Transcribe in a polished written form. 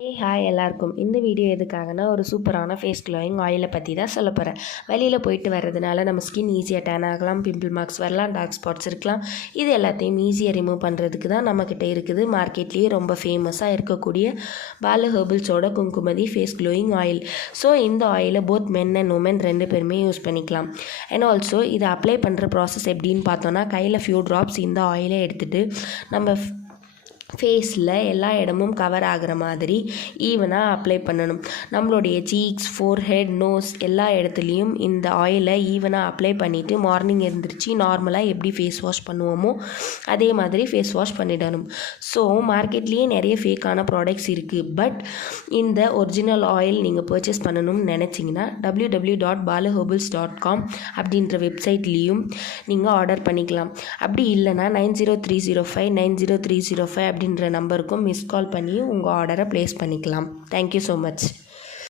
Hi எல்லாருக்கும். இந்த video எதுக்காகனா ஒரு சூப்பரான ஃபேஸ் க்ளோயிங் ஆயிலை பற்றி தான் சொல்ல போகிறேன். வெளியில் போயிட்டு வர்றதுனால நம்ம ஸ்கின் ஈஸியாக டேன் ஆகலாம், பிம்பிள் மார்க்ஸ் வரலாம், டார்க் ஸ்பாட்ஸ் இருக்கலாம். இது எல்லாத்தையும் ஈஸியாக ரிமூவ் பண்ணுறதுக்கு தான் நம்மக்கிட்ட இருக்குது மார்க்கெட்லேயே ரொம்ப ஃபேமஸாக இருக்கக்கூடிய பாலு ஹெர்பல்ஸோட Kumkumadi face glowing oil. So இந்த ஆயிலை போத் மென் அண்ட் உமன் ரெண்டு பேருமே யூஸ் பண்ணிக்கலாம். அண்ட் ஆல்சோ இதை அப்ளை பண்ணுற ப்ராசஸ் எப்படின்னு பார்த்தோன்னா, கையில் ஃபியூ ட்ராப்ஸ் இந்த ஆயிலை எடுத்துகிட்டு நம்ம ஃபேஸில் எல்லா இடமும் கவர் ஆகிற மாதிரி ஈவனாக அப்ளை பண்ணணும். நம்மளுடைய சீக்ஸ், ஃபோர்ஹெட், நோஸ் எல்லா இடத்துலையும் இந்த ஆயிலை ஈவனாக அப்ளை பண்ணிவிட்டு மார்னிங் எழுந்திரிச்சு நார்மலாக எப்படி ஃபேஸ் வாஷ் பண்ணுவோமோ அதே மாதிரி ஃபேஸ் வாஷ் பண்ணிடணும். ஸோ மார்க்கெட்லேயே நிறைய ஃபேக்கான ப்ராடக்ட்ஸ் இருக்குது. பட் இந்த ஒரிஜினல் ஆயில் நீங்கள் பர்ச்சேஸ் பண்ணணும்னு நினச்சிங்கன்னா www.baluherbals.com அப்படின்ற வெப்சைட்லேயும் நீங்கள் ஆர்டர் பண்ணிக்கலாம். அப்படி இல்லைனா 9030590305 அப்படின்ற நம்பருக்கும் மிஸ் கால் பண்ணி உங்கள் ஆர்டரை ப்ளேஸ் பண்ணிக்கலாம். Thank you so much.